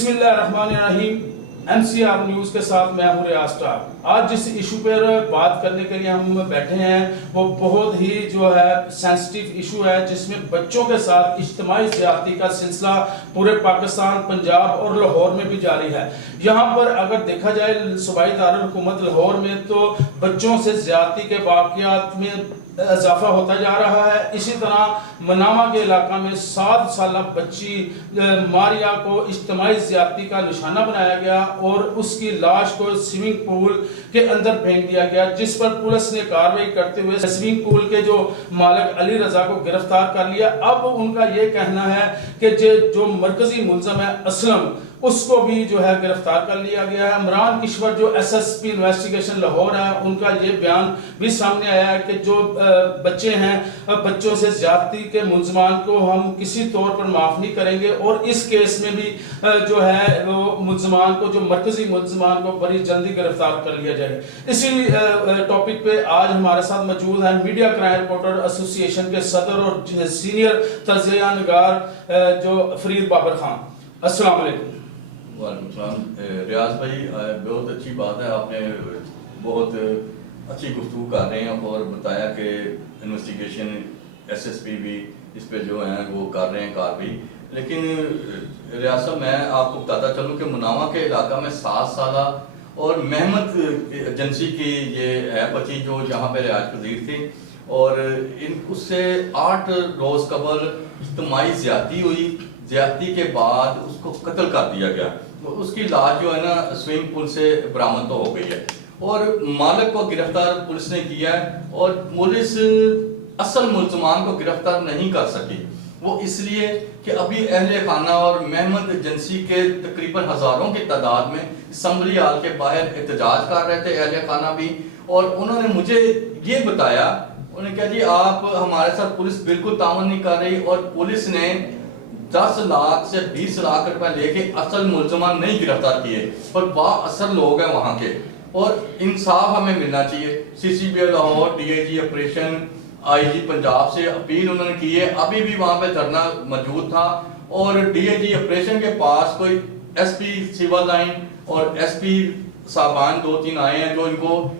बिस्मिल्लाहिर्रहमानिर्रहीम। NCR news के साथ मैं हूं रियाज स्टार। आज जिस इशू पर बात करने के लिए हम बैठे हैं वो बहुत ही जो है सेंसिटिव इशू है, जिसमें बच्चों के साथ इज्तिमाई ज़्यादती का सिलसिला पूरे पाकिस्तान, पंजाब और लाहौर में भी जारी है। यहाँ पर अगर देखा जाए सूबाई दारुल-हुकूमत लाहौर में तो बच्चों से ज़्यादती के वाक़यात में इजाफा होता जा रहा है। इसी तरह मनावा के इलाका में 7 साल बच्ची मारिया को इज्तिमाई ज़्यादती का निशाना बनाया गया और उसकी लाश को स्विमिंग पूल के अंदर फेंक दिया गया, जिस पर पुलिस ने कार्रवाई करते हुए स्विमिंग पूल के जो मालिक अली रजा को गिरफ्तार कर लिया। अब उनका ये कहना है कि जो मरकजी मुलजम है असलम, उसको भी जो है गिरफ्तार कर लिया गया है। इमरान किश्वर जो SSP इन्वेस्टिगेशन लाहौर है, उनका ये बयान भी सामने आया है कि जो बच्चे हैं, बच्चों से ज्यादती के मुलजमान को हम किसी तौर पर माफ नहीं करेंगे और इस केस में भी जो है वो मुलजमान को, जो मरकजी मुलजमान को बड़ी जल्दी गिरफ्तार कर लिया जाएगा। इसी टॉपिक पे आज हमारे साथ मौजूद है मीडिया क्राइम रिपोर्टर एसोसिएशन के सदर और सीनियर तजिया निगार जो फरीद बाबर खान। अस्सलाम वालेकुम। रियाज भाई, बहुत अच्छी बात है, आपने बहुत अच्छी गुफ्तगू कर रहे हैं और बताया कि इन्वेस्टिगेशन SSP भी इस पे जो है वो कर रहे हैं कार्रवाई। लेकिन रियाज साहब, मैं आपको बताता चलूँ कि मुनावा के इलाका में 7 साल और महमद एजेंसी की ये है बच्ची जो यहाँ पे रियाज पजीर थी और उससे 8 रोज़ कबल इज्तिमाई ज़्यादती हुई। ज़्यादती के बाद उसको कत्ल कर दिया गया। तो उसकी लाश जो है ना स्विमिंग पूल से बरामद तो हो गई है और मालिक को गिरफ्तार पुलिस ने किया है और पुलिस असल मुलजमान को गिरफ्तार नहीं कर सकी। वो इसलिए कि अभी अहले खाना और महमद एजेंसी के तकरीबन हज़ारों की तादाद में असम्बली हाल के बाहर एहतजाज कर रहे थे अहले खाना भी, और उन्होंने मुझे ये बताया, उन्होंने कहा जी आप हमारे साथ पुलिस बिल्कुल ताउन नहीं कर रही और पुलिस ने 10 लाख से 20 लाख रुपए लेके असल मुलजमान नहीं गिरफ्तार किए, पर बाअसर लोग हैं वहाँ के और इंसाफ हमें मिलना चाहिए। CCB Lahore, DIG operation, IG Punjab से अपील उन्होंने की है। अभी भी वहाँ पे धरना मौजूद था और DIG ऑपरेशन के पास कोई SP सिविल लाइन और SP साहबान 2-3 आए हैं जो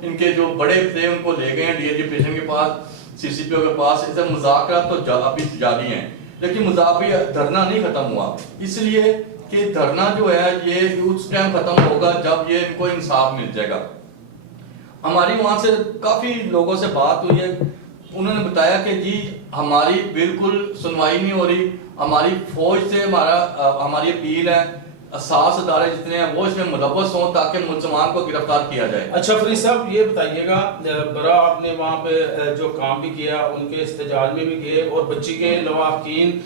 इनके जो बड़े थे उनको ले गए हैं DIG ऑपरेशन के पास, CCPO के पास। इससे मुज़ाकरात तो अभी जारी हैं, लेकिन मुज़ाकरा धरना नहीं खत्म हुआ, इसलिए कि धरना जो है ये उस टाइम खत्म होगा जब ये इनको इंसाफ मिल जाएगा। हमारी वहाँ से काफ़ी लोगों से बात हुई है, उन्होंने बताया कि जी हमारी बिल्कुल सुनवाई नहीं हो रही, हमारी फौज से हमारी अपील है असास अदारे जितने हैं वो इसमें मुलव्वस हों ताकि मुलजमान को गिरफ्तार किया जाए। अच्छा फरीद साहब, ये बताइएगा, बरा आपने वहाँ पे जो काम भी किया, उनके इस्तेजाज में भी गए और बच्ची के लवाकिन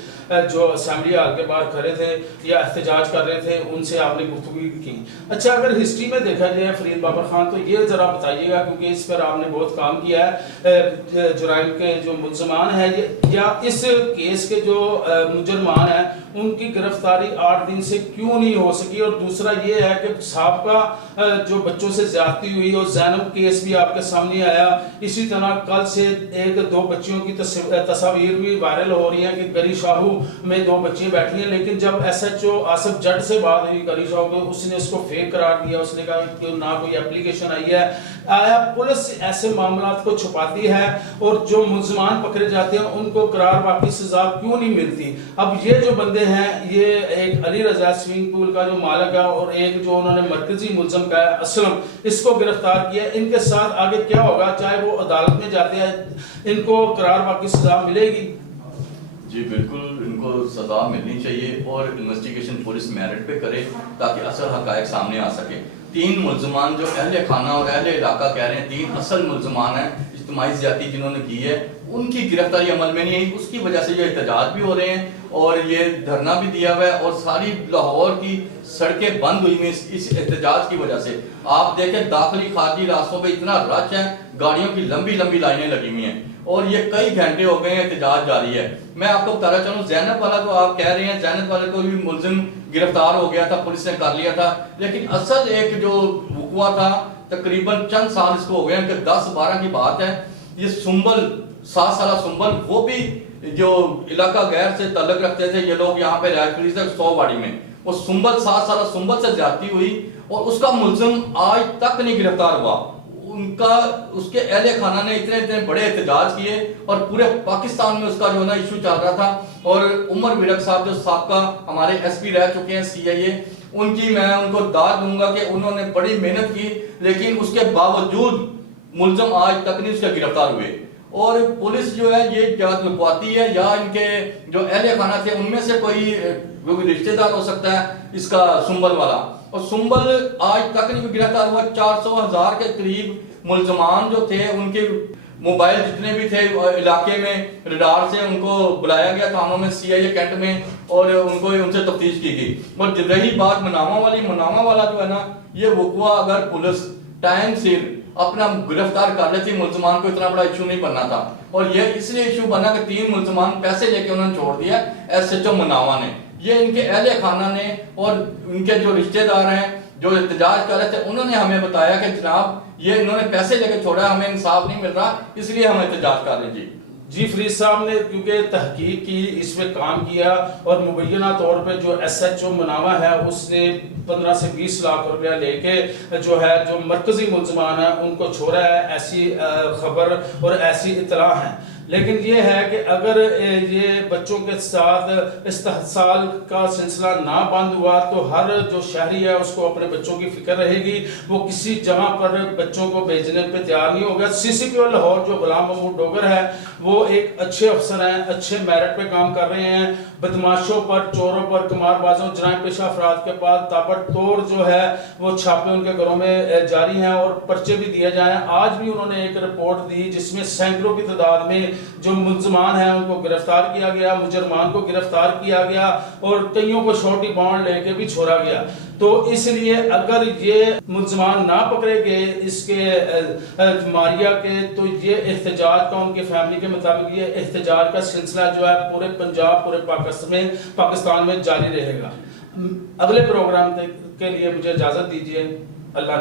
जो असेंबली हाल के बाहर खड़े थे या एहतजाज कर रहे थे उनसे आपने गुफ्तगू की। अच्छा, अगर हिस्ट्री में देखा जाए फरीद बाबर खान, तो ये ज़रा बताइएगा क्योंकि इस पर आपने बहुत काम किया है, जुराइम के जो मुलजमान है या इस केस के जो मुजरमान है उनकी गिरफ्तारी 8 दिन से क्यों नहीं हो सकी। और दूसरा ये है कि साहबका जो बच्चों से ज्यादती हुई और ज़ैनब केस भी आपके सामने आया। इसी तरह कल से 1-2 बच्चियों की तस्वीर भी वायरल हो रही है कि गरी शाहू में 2 बच्चियां बैठी हैं, लेकिन जब SHO आसिफ जट से बात हुई गरी शाहू को, उसने उसको फेक करार दिया। उसने कहा कि ना कोई एप्लीकेशन आई है। आया पुलिस ऐसे मामलात को छुपाती है और जो मुलजमान पकड़े जाते हैं उनको करार वाकई सजा क्यों नहीं मिलती। अब ये जो बंदे हैं, ये एक अली रजा स्विमिंग पूल का जो मालिक है और एक जो उन्होंने मरकजी मुलजम का है असलम, इसको गिरफ्तार किया। इनके साथ आगे क्या होगा, चाहे वो अदालत में जाते हैं, इनको करार वाकई सजा मिलेगी? जी बिल्कुल, इनको सजा मिलनी चाहिए और इन्वेस्टिगेशन पुलिस मेरिट पे करे ताकि असल हकायक सामने आ सके। 3 मुलजमान जो अहले खाना और अहले इलाका कह रहे हैं 3 असल मुलजमान हैं इज्तिमाई ज़्यादती जिन्होंने की है, उनकी गिरफ्तारी अमल में नहीं आई। उसकी वजह से ये एहतजाज भी हो रहे हैं और ये धरना भी दिया हुआ है और सारी लाहौर की सड़कें बंद हुई हैं इस एहतजाज की वजह से। आप देखें दाखिली खारजी रास्तों पे इतना रश है, गाड़ियों की लंबी लंबी लाइनें लगी हुई हैं और ये कई घंटे हो गए हैं, एहतजाज जारी है। मैं आपको बताना चाहूँ, ज़ैनब वाला को आप कह रहे हैं, ज़ैनब वाले को भी मुलजिम गिरफ्तार हो गया था, पुलिस ने कर लिया था, लेकिन असल एक जो वुकवा था तकरीबन चंद साल इसको हो गए हैं कि 10-12 की बात है। ये सुंबल 7 साल सुंबल, वो भी जो इलाका गैर से तल्लक रखते थे ये लोग यहाँ पे रिहायश 100 वाड़ी में, اور سنبل 7 سالہ سنبل سے زیادتی ہوئی اور اس کا ملزم آج تک نہیں گرفتار ہوا. اس کے اہل خانہ نے اتنے بڑے احتجاج کیے اور پورے پاکستان میں اس کا جو ہے نا ایشو چل رہا تھا. اور عمر ویرک صاحب جو سابقہ ہمارے ایس پی رہ چکے ہیں CIA، ان کی میں ان کو داد دوں گا کہ انہوں نے بڑی محنت کی، لیکن اس کے باوجود ملزم آج تک نہیں اس کے گرفتار ہوئے. اور پولیس جو ہے یہ یا لکواتی ہے یا ان کے جو اہل خانہ تھے ان میں سے کوئی رشتہ دار ہو سکتا ہے اس کا سنبل والا. اور سنبل آج تک نہیں گرفتار ہوا. 400,000 کے قریب ملزمان جو تھے ان کے موبائل جتنے بھی تھے علاقے میں ریڈار سے ان کو بلایا گیا تھانوں میں CIA کینٹ میں اور ان سے تفتیش کی گئی. اور رہی بات مناما والا جو ہے نا، یہ وقوع اگر پولیس ٹائم سیر اپنا گرفتار کر لیتی ملزمان کو اتنا بڑا ایشو نہیں بننا تھا. اور یہ اس لیے ایشو بنا کہ 3 ملزمان پیسے لے کے انہوں نے چھوڑ دیا SHO مناوا نے. یہ ان کے اہل خانہ نے اور ان کے جو رشتہ دار ہیں جو احتجاج کر رہے تھے انہوں نے ہمیں بتایا کہ جناب یہ انہوں نے پیسے لے کے چھوڑا، ہمیں انصاف نہیں مل رہا، اس لیے ہم احتجاج کر رہے ہیں. جی فرید صاحب نے کیونکہ تحقیق کی، اس میں کام کیا اور مبینہ طور پہ جو SHO مناوا ہے اس نے 15 سے 20 لاکھ روپیہ لے کے جو ہے جو مرکزی ملزمان ہیں ان کو چھوڑا ہے، ایسی خبر اور ایسی اطلاع ہے. لیکن یہ ہے کہ اگر یہ بچوں کے ساتھ استحصال کا سلسلہ نہ بند ہوا تو ہر جو شہری ہے اس کو اپنے بچوں کی فکر رہے گی، وہ کسی جگہ پر بچوں کو بھیجنے پہ تیار نہیں ہوگا. CCPO لاہور جو غلام محمود ڈوگر ہے وہ ایک اچھے افسر ہیں، اچھے میرٹ پہ کام کر رہے ہیں. بدماشوں پر، چوروں پر، قمار بازوں، جرائم پیشہ افراد کے پاس تابڑ توڑ جو ہے وہ چھاپے ان کے گھروں میں جاری ہیں اور پرچے بھی دیے جائیں. آج بھی انہوں نے ایک رپورٹ دی جس میں سینکڑوں کی تعداد میں جو ملزمان ہیں ان کو گرفتار کیا گیا، مجرمان کو گرفتار کیا گیا اور کئیوں کو شورٹی بانڈ لے کے بھی چھوڑا گیا. تو اس لیے اگر یہ ملزمان نہ پکڑے گئے اس کے ماریہ کے تو یہ احتجاج کا ان کی فیملی کے مطابق یہ احتجاج کا سلسلہ جو ہے پورے پنجاب، پورے پاکستان میں جاری رہے گا. اگلے پروگرام کے لیے مجھے اجازت دیجیے. اللہ